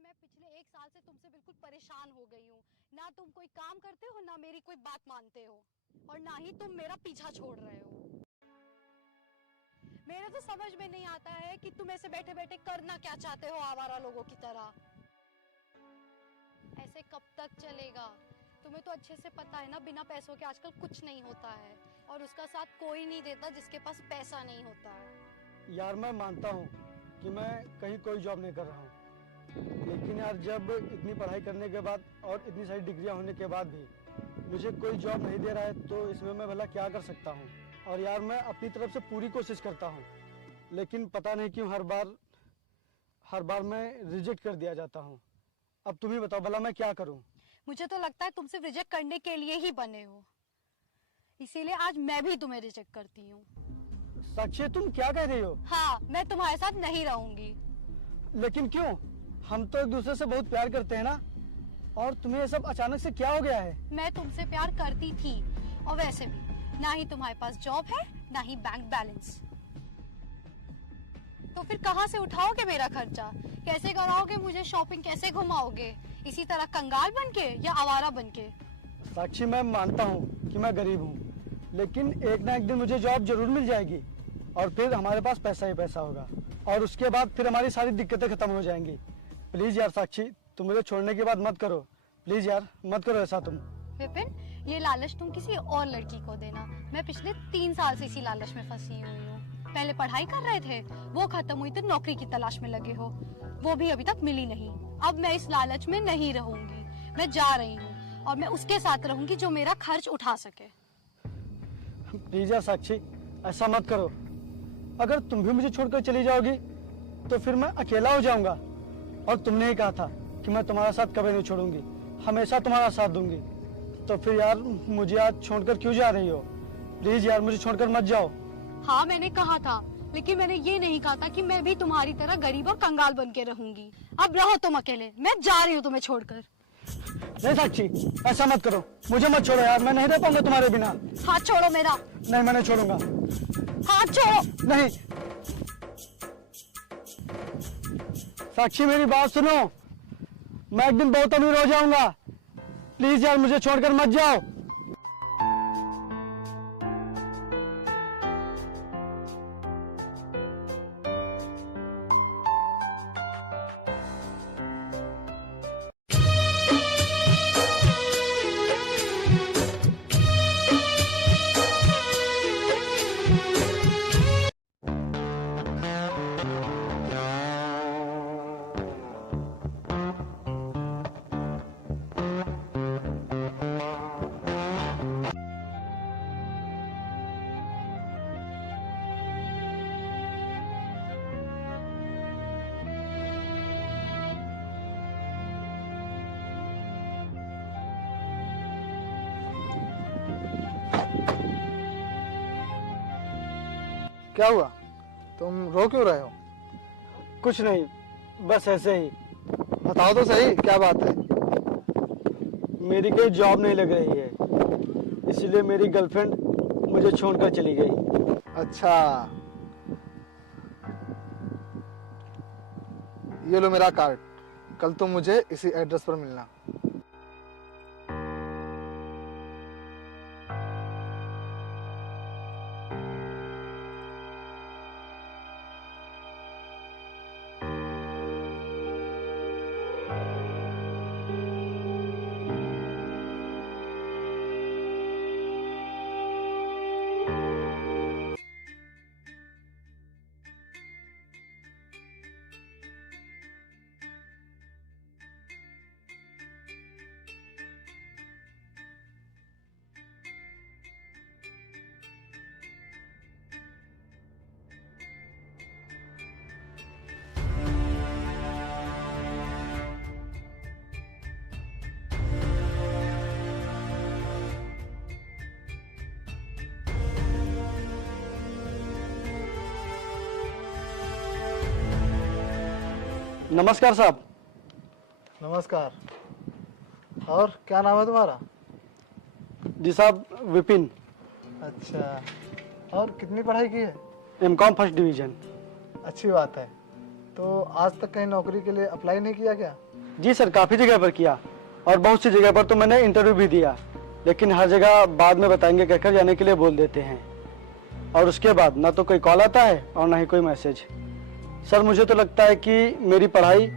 मैं पिछले 1 साल से तुमसे बिल्कुल परेशान हो गई हूँ। ना तुम कोई काम करते हो, ना मेरी कोई बात मानते हो, और ना ही तुम मेरा पीछा छोड़ रहे हो। मेरे तो समझ में नहीं आता है कि तुम ऐसे बैठे बैठे करना क्या चाहते हो आवारा लोगों की तरह। ऐसे कब तक चलेगा? तुम्हें तो अच्छे से पता है ना, बिना पैसों के आजकल कुछ नहीं होता है, और उसका साथ कोई नहीं देता जिसके पास पैसा नहीं होता है। यार मैं मानता हूँ कि मैं कहीं कोई जॉब नहीं कर रहा हूँ, लेकिन यार जब इतनी पढ़ाई करने के बाद और इतनी सारी डिग्रियां होने के बाद भी मुझे कोई जॉब नहीं दे रहा है, तो इसमें मैं भला क्या कर सकता हूँ। और यार मैं अपनी तरफ से पूरी कोशिश करता हूँ, लेकिन पता नहीं क्यों हर बार मैं रिजेक्ट कर दिया जाता हूँ। अब तुम ही बताओ भला मैं क्या करूँ। मुझे तो लगता है तुम सिर्फ रिजेक्ट करने के लिए ही बने हो, इसीलिए आज मैं भी तुम्हें रिजेक्ट करती हूँ। साक्षी तुम क्या कह रही हो? हाँ, मैं तुम्हारे साथ नहीं रहूंगी। लेकिन क्यों? हम तो एक दूसरे से बहुत प्यार करते हैं ना, और तुम्हें ये सब अचानक से क्या हो गया है? मैं तुमसे प्यार करती थी, और वैसे भी ना ही तुम्हारे पास जॉब है, ना ही बैंक बैलेंस, तो फिर कहाँ से उठाओगे मेरा खर्चा? कैसे कराओगे मुझे शॉपिंग? कैसे घुमाओगे? इसी तरह कंगाल बनके या आवारा बनके? साक्षी मैं मानता हूँ कि मैं गरीब हूँ, लेकिन एक ना एक दिन मुझे जॉब जरूर मिल जाएगी, और फिर हमारे पास पैसा ही पैसा होगा, और उसके बाद फिर हमारी सारी दिक्कतें खत्म हो जाएंगी। प्लीज यार साक्षी, तुम मुझे छोड़ने की बात मत करो। प्लीज यार मत करो ऐसा तुम। विपिन, ये लालच तुम किसी और लड़की को देना। मैं पिछले 3 साल से इसी लालच में फंसी हुई हूँ। पहले पढ़ाई कर रहे थे, वो खत्म हुई तो नौकरी की तलाश में लगे हो, वो भी अभी तक मिली नहीं। अब मैं इस लालच में नहीं रहूंगी, मैं जा रही हूँ, और मैं उसके साथ रहूंगी जो मेरा खर्च उठा सके। प्लीज यार साक्षी, ऐसा मत करो। अगर तुम भी मुझे छोड़कर चली जाओगी तो फिर मैं अकेला हो जाऊंगा, और तुमने ही कहा था कि मैं तुम्हारा साथ कभी नहीं छोड़ूंगी, हमेशा तुम्हारा साथ दूंगी। तो फिर यार मुझे आज छोड़कर क्यों जा रही हो? प्लीज यार मुझे छोड़कर मत जाओ। हाँ, मैंने कहा था, लेकिन मैंने ये नहीं कहा था कि मैं भी तुम्हारी तरह गरीब और कंगाल बन के रहूंगी। अब रहो तुम अकेले, मैं जा रही हूँ तुम्हें छोड़कर। नहीं साक्षी, ऐसा मत करो, मुझे मत छोड़ो यार, मैं नहीं रह पाऊंगा तुम्हारे बिना। हाथ छोड़ो मेरा। नहीं, मैं नहीं छोड़ूंगा। हाथ छोड़ो। नहीं साक्षी, मेरी बात सुनो, मैं एक दिन बहुत अमीर हो जाऊंगा। प्लीज यार मुझे छोड़कर मत जाओ। क्या हुआ? तुम रो क्यों रहे हो? कुछ नहीं, बस ऐसे ही। बताओ तो सही, क्या बात है? मेरी कोई जॉब नहीं लग रही है, इसीलिए मेरी गर्लफ्रेंड मुझे छोड़कर चली गई। अच्छा, ये लो मेरा कार्ड, कल तुम मुझे इसी एड्रेस पर मिलना। नमस्कार साहब। नमस्कार। और क्या नाम है तुम्हारा? जी साहब, विपिन। अच्छा, और कितनी पढ़ाई की है? MCom first division. अच्छी बात है। तो आज तक कहीं नौकरी के लिए अप्लाई नहीं किया क्या? जी सर, काफ़ी जगह पर किया और बहुत सी जगह पर तो मैंने इंटरव्यू भी दिया, लेकिन हर जगह बाद में बताएंगे कहकर जाने के लिए बोल देते हैं। और उसके बाद ना तो कोई कॉल आता है और ना ही कोई मैसेज। सर मुझे तो लगता है कि मेरी पढ़ाई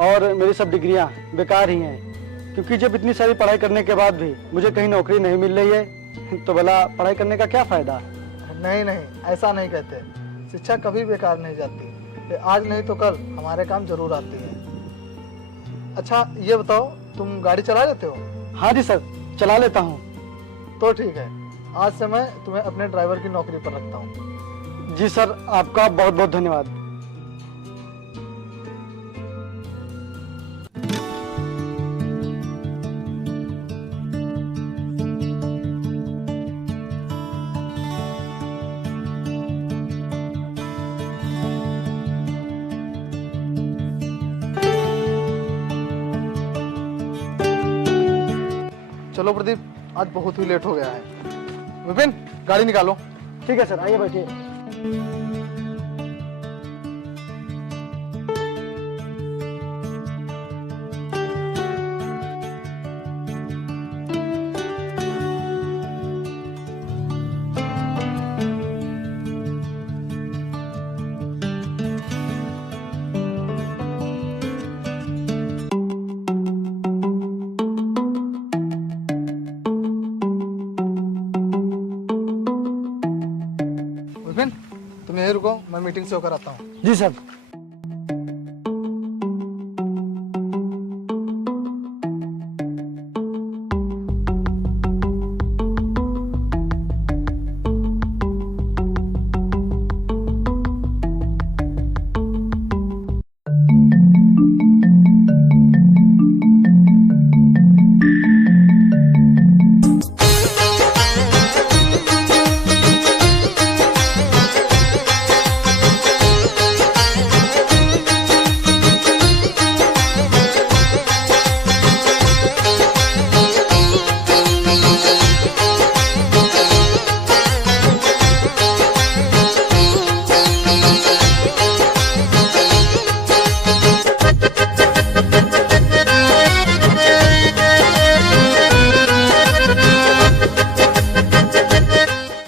और मेरी सब डिग्रियां बेकार ही हैं, क्योंकि जब इतनी सारी पढ़ाई करने के बाद भी मुझे कहीं नौकरी नहीं मिल रही है तो भला पढ़ाई करने का क्या फ़ायदा। नहीं नहीं, ऐसा नहीं कहते। शिक्षा कभी बेकार नहीं जाती। ये आज नहीं तो कल हमारे काम जरूर आती है। अच्छा ये बताओ, तुम गाड़ी चला लेते हो? हाँ जी सर, चला लेता हूँ। तो ठीक है, आज से मैं तुम्हें अपने ड्राइवर की नौकरी पर रखता हूँ। जी सर, आपका बहुत बहुत धन्यवाद। चलो प्रदीप, आज बहुत ही लेट हो गया है। विपिन, गाड़ी निकालो। ठीक है सर, आइए बैठिए। विपिन, तुम यहीं रुको, मैं मीटिंग से होकर आता हूँ। जी सर।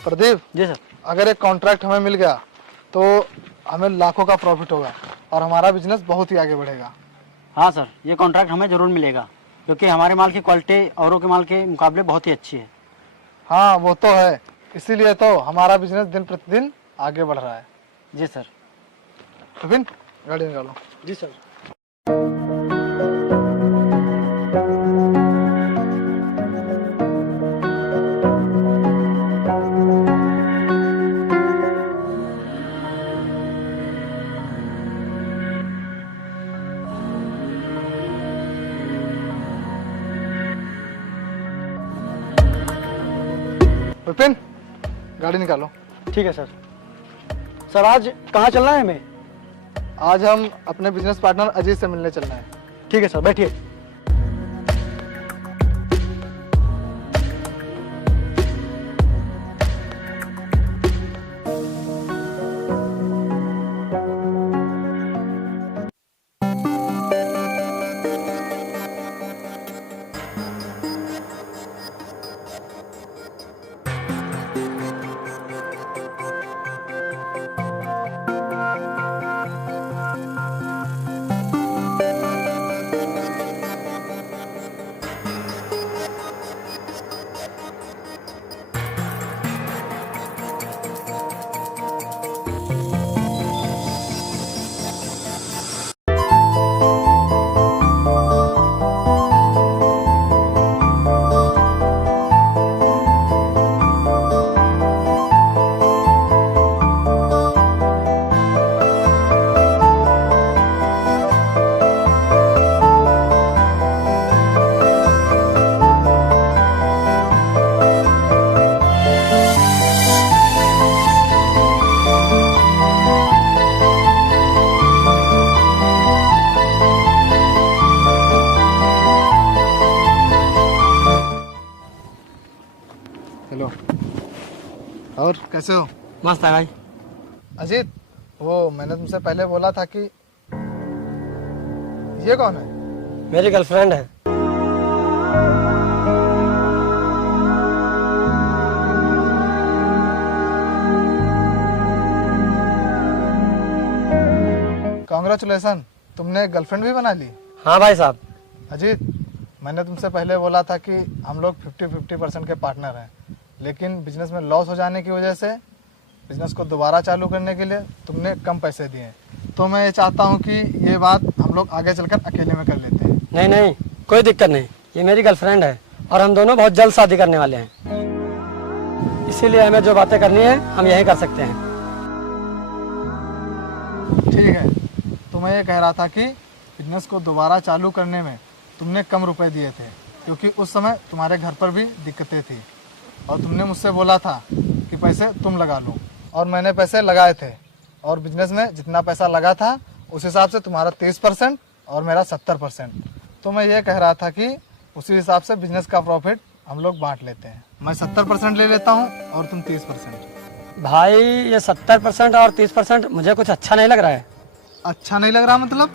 प्रदीप जी सर। अगर एक कॉन्ट्रैक्ट हमें मिल गया तो हमें लाखों का प्रॉफिट होगा और हमारा बिजनेस बहुत ही आगे बढ़ेगा। हाँ सर, ये कॉन्ट्रैक्ट हमें ज़रूर मिलेगा, क्योंकि हमारे माल की क्वालिटी औरों के माल के मुकाबले बहुत ही अच्छी है। हाँ वो तो है, इसीलिए तो हमारा बिजनेस दिन प्रतिदिन आगे बढ़ रहा है। जी सर। विपिन, गाड़ी निकालो। जी सर। विपिन, गाड़ी निकालो। ठीक है सर। सर आज कहाँ चलना है हमें? आज हम अपने बिजनेस पार्टनर अजीत से मिलने चलना है। ठीक है सर, बैठिए। हेलो, और कैसे हो? मस्त है भाई। अजीत, वो मैंने तुमसे पहले बोला था कि ये कौन है? मेरी गर्लफ्रेंड है। कांग्रेचुलेसन, तुमने गर्लफ्रेंड भी बना ली। हाँ भाई साहब। अजीत, मैंने तुमसे पहले बोला था कि हम लोग 50-50% के पार्टनर हैं, लेकिन बिजनेस में लॉस हो जाने की वजह से बिजनेस को दोबारा चालू करने के लिए तुमने कम पैसे दिए। तो मैं ये चाहता हूँ कि ये बात हम लोग आगे चलकर अकेले में कर लेते हैं। नहीं नहीं, कोई दिक्कत नहीं, ये मेरी गर्लफ्रेंड है और हम दोनों बहुत जल्द शादी करने वाले हैं, इसीलिए हमें जो बातें करनी है हम यही कर सकते हैं। ठीक है, तो मैं ये कह रहा था कि बिजनेस को दोबारा चालू करने में तुमने कम रुपए दिए थे, क्योंकि उस समय तुम्हारे घर पर भी दिक्कतें थी और तुमने मुझसे बोला था कि पैसे तुम लगा लो, और मैंने पैसे लगाए थे और बिजनेस में जितना पैसा लगा था उस हिसाब से तुम्हारा 30% और मेरा 70%। तो मैं ये कह रहा था कि उसी हिसाब से बिजनेस का प्रॉफिट हम लोग बांट लेते हैं। मैं 70% ले लेता हूँ और तुम 30%। भाई ये 70% और 30% मुझे कुछ अच्छा नहीं लग रहा है। अच्छा नहीं लग रहा मतलब?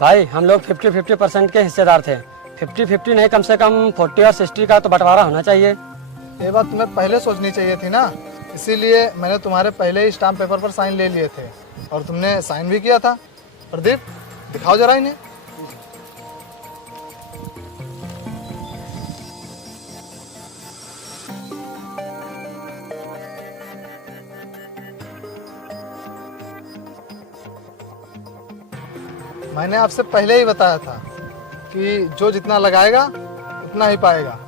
भाई हम लोग 50-50% के हिस्सेदार थे, 50-50 नहीं, कम से कम 40 और 60 का तो बंटवारा होना चाहिए। ये बात तुम्हें पहले सोचनी चाहिए थी ना, इसीलिए मैंने तुम्हारे पहले ही स्टाम्प पेपर पर साइन ले लिए थे और तुमने साइन भी किया था। प्रदीप, दिखाओ जरा इन्हें। मैंने आपसे पहले ही बताया था कि जो जितना लगाएगा उतना ही पाएगा।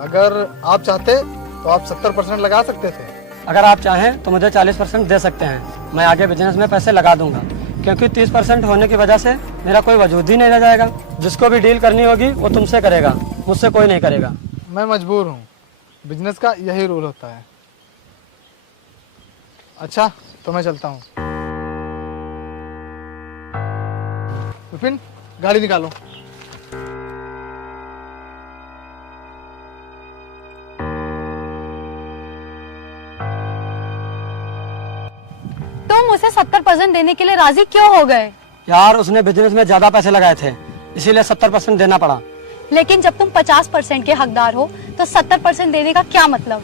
अगर आप चाहते तो आप 70% लगा सकते थे। अगर आप चाहें तो मुझे 40% दे सकते हैं, मैं आगे बिजनेस में पैसे लगा दूंगा, क्योंकि 30% होने की वजह से मेरा कोई वजूद ही नहीं रह जाएगा। जिसको भी डील करनी होगी वो तुमसे करेगा, मुझसे कोई नहीं करेगा। मैं मजबूर हूँ, बिजनेस का यही रूल होता है। अच्छा, तो मैं चलता हूँ। विपिन, गाड़ी निकालो। तुम उसे 70% देने के लिए राजी क्यों हो गए? यार उसने बिजनेस में ज्यादा पैसे लगाए थे, इसीलिए 70% देना पड़ा। लेकिन जब तुम 50% के हकदार हो तो 70% देने का क्या मतलब?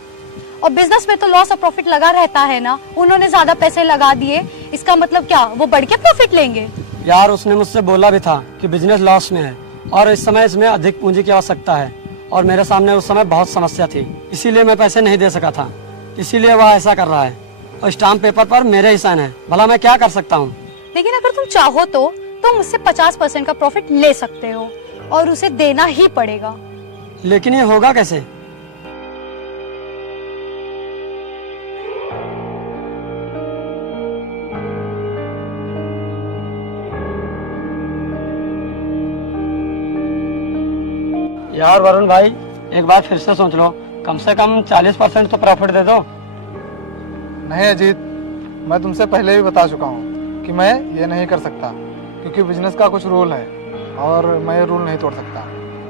और बिजनेस में तो लॉस और प्रॉफिट लगा रहता है ना। उन्होंने ज्यादा पैसे लगा दिए, इसका मतलब क्या वो बढ़ के प्रॉफिट लेंगे? यार उसने मुझसे बोला भी था कि बिजनेस लॉस में है और इस समय इसमें अधिक पूंजी की आवश्यकता है, और मेरे सामने उस समय बहुत समस्या थी, इसीलिए मैं पैसे नहीं दे सका था। इसीलिए वह ऐसा कर रहा है और स्टाम्प पेपर पर मेरे ही साइन है। भला मैं क्या कर सकता हूँ? लेकिन अगर तुम चाहो तो तुम उससे 50% का प्रॉफिट ले सकते हो और उसे देना ही पड़ेगा। लेकिन ये होगा कैसे? यार वरुण भाई, एक बार फिर से सोच लो, कम से कम 40% तो प्रॉफिट दे दो। नहीं अजीत, मैं तुमसे पहले भी बता चुका हूँ कि मैं ये नहीं कर सकता, क्योंकि बिजनेस का कुछ रूल है और मैं ये रूल नहीं तोड़ सकता।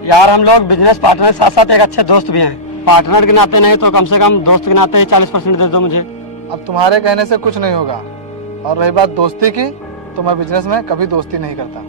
यार हम लोग बिजनेस पार्टनर साथ साथ एक अच्छे दोस्त भी हैं, पार्टनर के नाते नहीं तो कम से कम दोस्त के नाते ही 40% दे दो मुझे। अब तुम्हारे कहने से कुछ नहीं होगा, और रही बात दोस्ती की, तो मैं बिजनेस में कभी दोस्ती नहीं करता।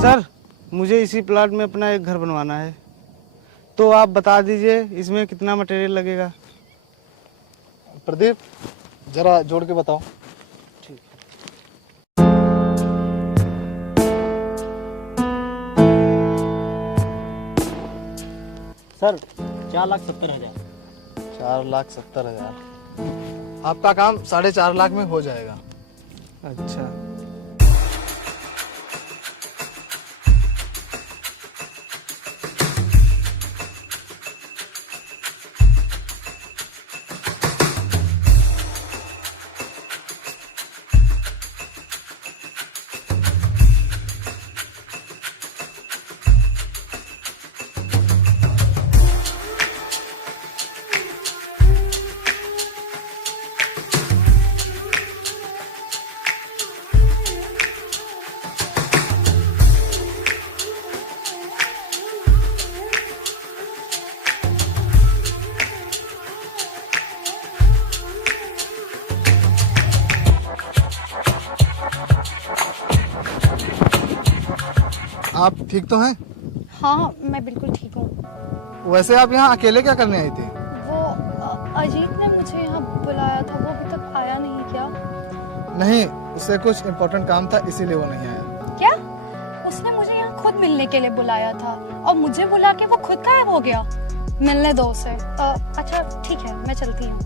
सर, मुझे इसी प्लाट में अपना एक घर बनवाना है, तो आप बता दीजिए इसमें कितना मटेरियल लगेगा। प्रदीप, जरा जोड़ के बताओ। सर 4,70,000। 4,70,000। आपका काम 4.5 लाख में हो जाएगा। अच्छा। आप ठीक तो हैं? हाँ, मैं बिल्कुल ठीक हूँ। वैसे आप यहाँ अकेले क्या करने आई थी? वो अजीत ने मुझे यहाँ बुलाया था, वो अभी तक आया नहीं क्या? नहीं, उसे कुछ इम्पोर्टेंट काम था इसीलिए वो नहीं आया। क्या? उसने मुझे यहाँ खुद मिलने के लिए बुलाया था और मुझे बुला के वो खुद गायब हो गया। मिलने दो उसे। अच्छा ठीक है, मैं चलती हूँ।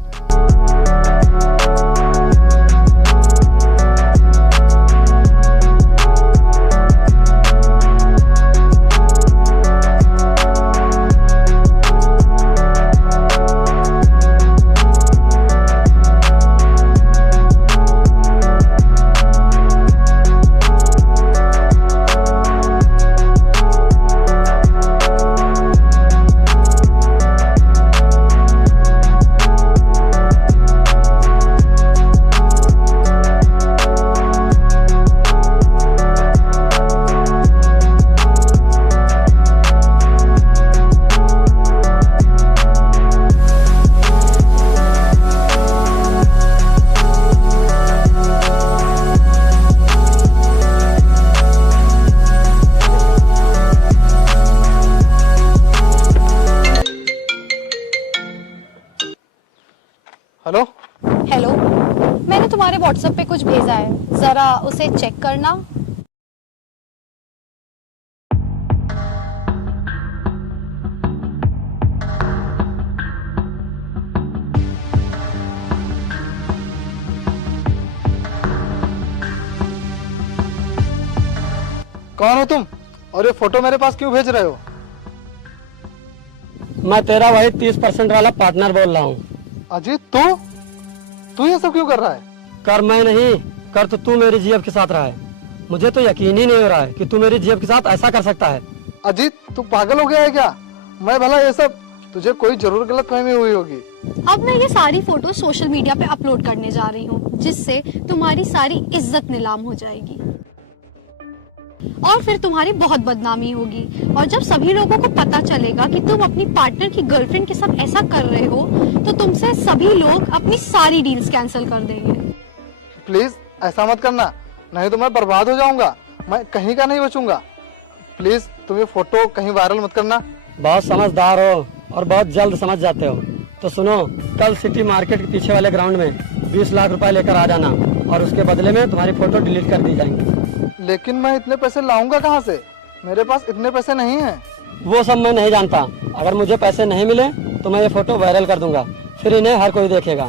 हेलो। हेलो, मैंने तुम्हारे व्हाट्सएप पे कुछ भेजा है, जरा उसे चेक करना। कौन हो तुम और ये फोटो मेरे पास क्यों भेज रहे हो? मैं तेरा वही 30% वाला पार्टनर बोल रहा हूँ। अजीत, तू ये सब क्यों कर रहा है? कर मैं नहीं, कर तो तू मेरी जीएफ के साथ रहा है। मुझे तो यकीन ही नहीं हो रहा है कि तू मेरी जीएफ के साथ ऐसा कर सकता है। अजीत, तू पागल हो गया है क्या? मैं भला ये सब, तुझे कोई जरूर गलतफहमी हुई होगी। अब मैं ये सारी फोटो सोशल मीडिया पे अपलोड करने जा रही हूँ, जिससे तुम्हारी सारी इज्जत नीलाम हो जाएगी और फिर तुम्हारी बहुत बदनामी होगी। और जब सभी लोगों को पता चलेगा कि तुम अपनी पार्टनर की गर्लफ्रेंड के साथ ऐसा कर रहे हो, तो तुमसे सभी लोग अपनी सारी डील्स कैंसिल कर देंगे। प्लीज ऐसा मत करना, नहीं तो मैं बर्बाद हो जाऊंगा। मैं कहीं का नहीं बचूंगा। प्लीज तुम ये फोटो कहीं वायरल मत करना। बहुत समझदार हो और बहुत जल्द समझ जाते हो। तो सुनो, कल सिटी मार्केट के पीछे वाले ग्राउंड में 20 लाख रुपए लेकर आ जाना और उसके बदले में तुम्हारी फोटो डिलीट कर दी जाएंगी। लेकिन मैं इतने पैसे लाऊंगा कहाँ से? मेरे पास इतने पैसे नहीं हैं। वो सब मैं नहीं जानता। अगर मुझे पैसे नहीं मिले तो मैं ये फोटो वायरल कर दूंगा, फिर इन्हें हर कोई देखेगा।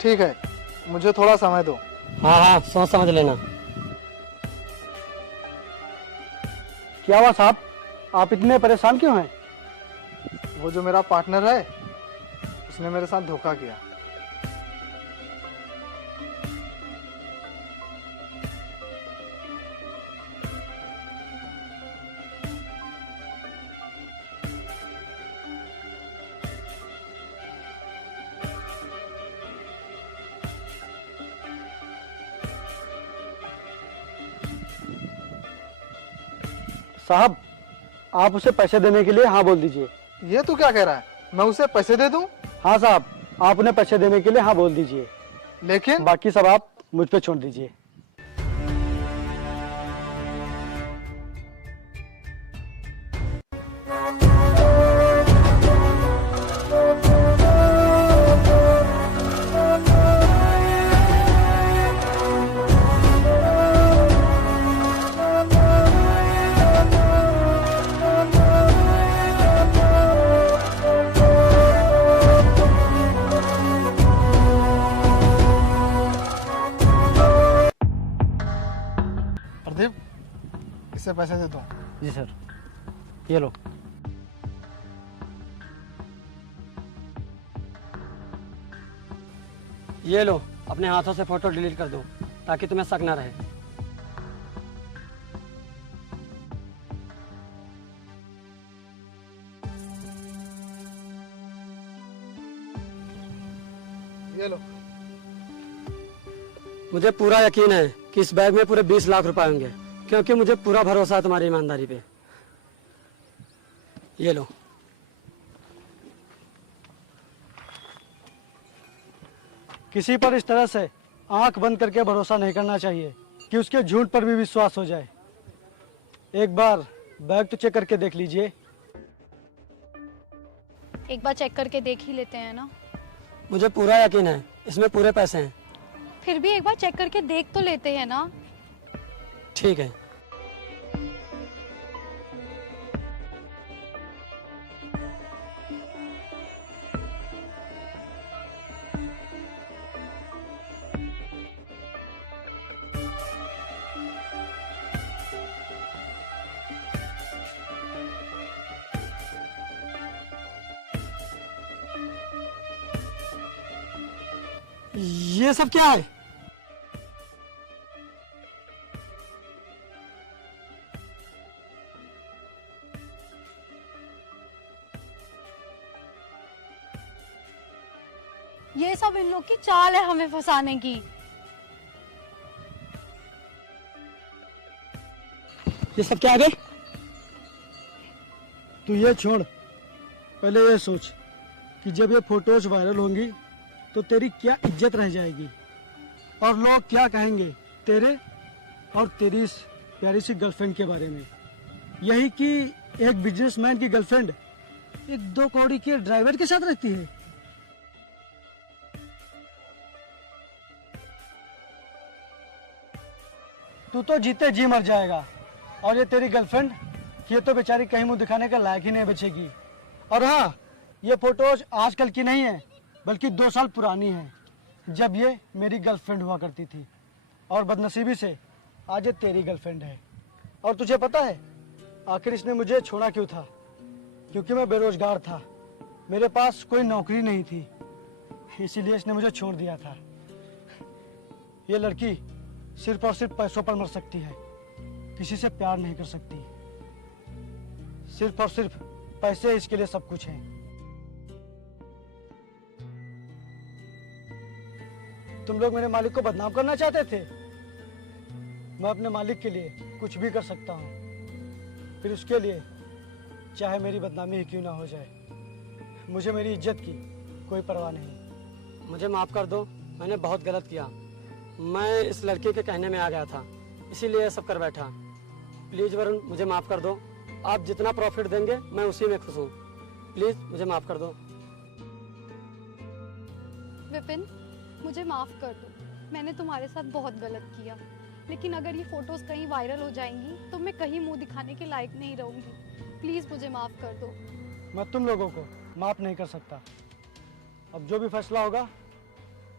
ठीक है, मुझे थोड़ा समय दो। हाँ हाँ, सोच समझ लेना। क्या हुआ साहब, आप इतने परेशान क्यों हैं? वो जो मेरा पार्टनर है, उसने मेरे साथ धोखा किया। साहब, आप उसे पैसे देने के लिए हाँ बोल दीजिए। ये तू क्या कह रहा है? मैं उसे पैसे दे दूं? हाँ साहब, आप उन्हें पैसे देने के लिए हाँ बोल दीजिए। लेकिन बाकी सब आप मुझ पे छोड़ दीजिए। से पैसे दे दूँ? जी सर, ये लो। ये लो, अपने हाथों से फोटो डिलीट कर दो ताकि तुम्हें शक ना रहे। ये लो। मुझे पूरा यकीन है कि इस बैग में पूरे 20 लाख रुपए होंगे, क्योंकि मुझे पूरा भरोसा है तुम्हारी ईमानदारी पे। ये लो। किसी पर इस तरह से आंख बंद करके भरोसा नहीं करना चाहिए कि उसके झूठ पर भी विश्वास हो जाए। एक बार बैग तो चेक करके देख लीजिए। एक बार चेक करके देख ही लेते हैं ना। मुझे पूरा यकीन है, इसमें पूरे पैसे हैं। फिर भी एक बार चेक करके देख तो लेते हैं ना। ठीक है। ये सब क्या है? ये सब इन लोग की चाल है हमें फंसाने की। ये सब क्या है बे? तू ये छोड़, पहले ये सोच कि जब ये फोटोज वायरल होंगी तो तेरी क्या इज्जत रह जाएगी और लोग क्या कहेंगे तेरे और तेरी इस प्यारी सी गर्लफ्रेंड के बारे में। यही कि एक बिजनेसमैन की गर्लफ्रेंड एक 2 कौड़ी के ड्राइवर के साथ रहती है। तू तो जीते जी मर जाएगा और ये तेरी गर्लफ्रेंड, ये तो बेचारी कहीं मुंह दिखाने का लायक ही नहीं बचेगी। और हाँ, ये फोटोज आजकल की नहीं है बल्कि 2 साल पुरानी है, जब ये मेरी गर्लफ्रेंड हुआ करती थी और बदनसीबी से आज ये तेरी गर्लफ्रेंड है। और तुझे पता है आखिर इसने मुझे छोड़ा क्यों था? क्योंकि मैं बेरोजगार था, मेरे पास कोई नौकरी नहीं थी, इसीलिए इसने मुझे छोड़ दिया था। ये लड़की सिर्फ और सिर्फ पैसों पर मर सकती है, किसी से प्यार नहीं कर सकती। सिर्फ और सिर्फ पैसे इसके लिए सब कुछ हैं। तुम लोग मेरे मालिक को बदनाम करना चाहते थे। मैं अपने मालिक के लिए कुछ भी कर सकता हूँ, फिर उसके लिए चाहे मेरी बदनामी ही क्यों ना हो जाए। मुझे मेरी इज्जत की कोई परवाह नहीं। मुझे माफ कर दो, मैंने बहुत गलत किया। मैं इस लड़के के कहने में आ गया था, इसीलिए ये सब कर बैठा। प्लीज वरुण, मुझे माफ कर दो। आप जितना प्रॉफिट देंगे मैं उसी में खुश हूँ। प्लीज मुझे माफ कर दो। विपिन, मुझे माफ कर दो, मैंने तुम्हारे साथ बहुत गलत किया। लेकिन अगर ये फोटोज कहीं वायरल हो जाएंगी तो मैं कहीं मुंह दिखाने के लायक नहीं रहूंगी। प्लीज मुझे माफ कर दो। मैं तुम लोगों को माफ नहीं कर सकता। अब जो भी फैसला होगा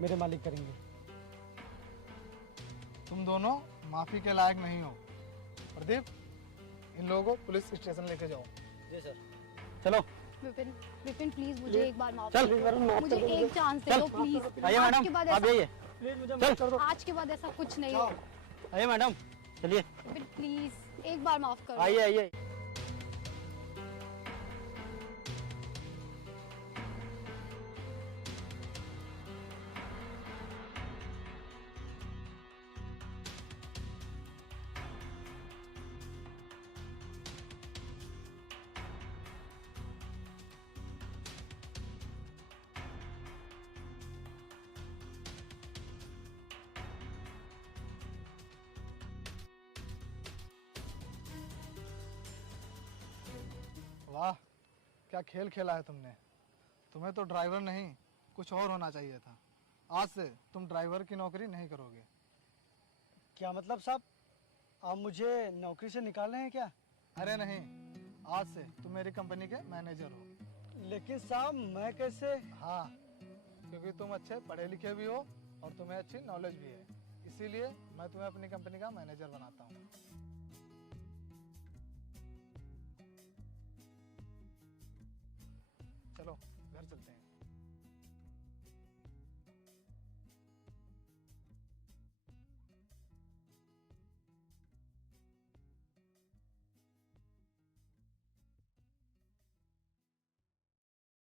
मेरे मालिक करेंगे। तुम दोनों माफी के लायक नहीं हो। प्रदीप, इन लोगों को पुलिस स्टेशन लेके जाओ। जी सर। चलो। विपिन, विपिन प्लीज मुझे एक बार माफ चल, कर दो। मुझे एक चांस दे दो प्लीज। आइए आज के मैडम, बाद आप ऐसा, आइए। प्लीज मुझे माफ कर दो। आज के बाद ऐसा कुछ नहीं हो। आइए मैडम, चलिए। विपिन प्लीज एक बार माफ कर दो। आइए आइए। वाह, क्या खेल खेला है तुमने। तुम्हें तो ड्राइवर नहीं कुछ और होना चाहिए था। आज से तुम ड्राइवर की नौकरी नहीं करोगे। क्या मतलब साहब, आप मुझे नौकरी से निकाल रहे हैं क्या? अरे नहीं, आज से तुम मेरी कंपनी के मैनेजर हो। लेकिन साहब मैं कैसे? हाँ, क्योंकि तुम अच्छे पढ़े लिखे भी हो और तुम्हें अच्छी नॉलेज भी है, इसीलिए मैं तुम्हें अपनी कंपनी का मैनेजर बनाता हूँ। चलते हैं।